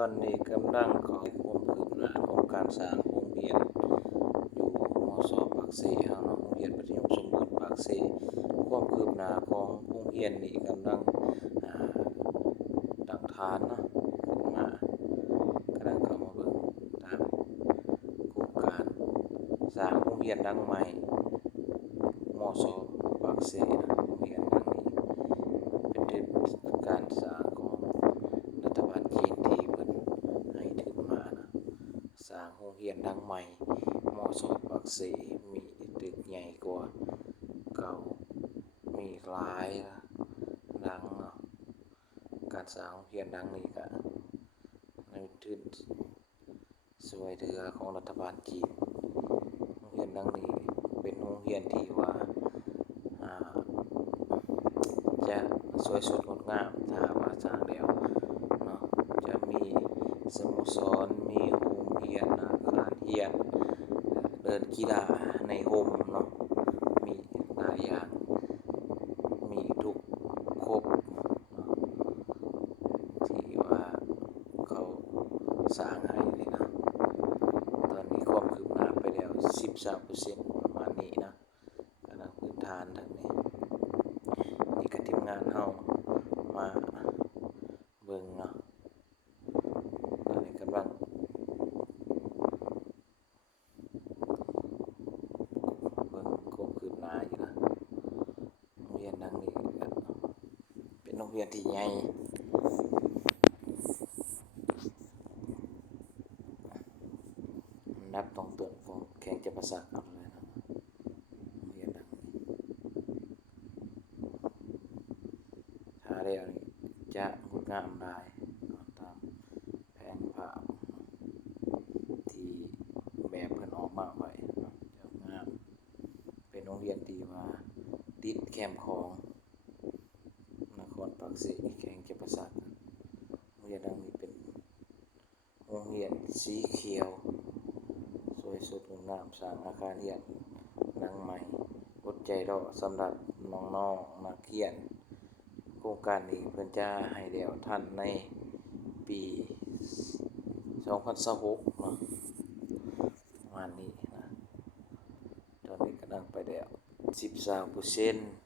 ตอนนี้กำลังขอความคืบหน้าของการสร้างโรงเรียนอยู่มศ.ปากเซเฮาเนาะโรงเรียนมัธยมสมบูรณ์ปากเซความคืบหน้าของโรงเรียนนี่กำลังอ่าตั้งฐานเนาะขึ้นมากำลังเข้ามาเบิ่งตามโครงการสร้างโรงเรียนหลังใหม่มศ.ปากเซนะโรงเรียนหลังนี้เป็นการสร้างของรัฐบาลจีนที่เพิ่นให้ขึ้นมานะสร้างโรงเรียนหลังใหม่มศ.ปากเซมีตึกใหญ่กว่าเก่ามีหลายหลังเนาะการสร้างโรงเรียนหลังนี้ก็ในทุนช่วยเหลือของรัฐบาลจีนโรงเรียนหลังนี้เป็นโรงเรียนที่ว่าอ่าจะสวยสดงดงามถ้าว่าสร้างแล้วเนาะจะมีสโมสรมีโรงเรียนอาคารเรียนเดินกีฬาในร่มเนาะมีหลายอย่างมีทุกครบเนาะที่ว่าเขาสร้างให้เลยนะตอนนี้ความคืบหน้าไปแล้ว 13% ประมาณนี้นะกำลังพื้นฐานทางนี้นี่ก็ทีมงานเฮามาเบิ่งเนาะตอนนี้กำลังเบิ่งความคืบหน้าอยู่นะโรงเรียนหลังนี้ก็เป็นโรงเรียนที่ใหญ่อันดับต้นๆของแขวงจำปาสักเอาเลยนะโรงเรียนหลังนี้ถ้าแล้วนี่จะงดงามหลายเนาะตามแผนภาพที่แบบเพิ่นออกมาไว้เนาะจะงามเป็นโรงเรียนที่ว่าติดแคมป์ของนครปากเซแขวงจำปาสักโรงเรียนหลังนี้เป็นโรงเรียนสีเขียวสวยสดงดงามสร้างอาคารเรียนหลังใหม่อดใจรอสำหรับน้องๆนักเรียนโครงการนี้เพิ่นจะให้แล้วทันในปี2026เนาะประมาณนี้นะตอนนี้กำลังไปแล้ว13%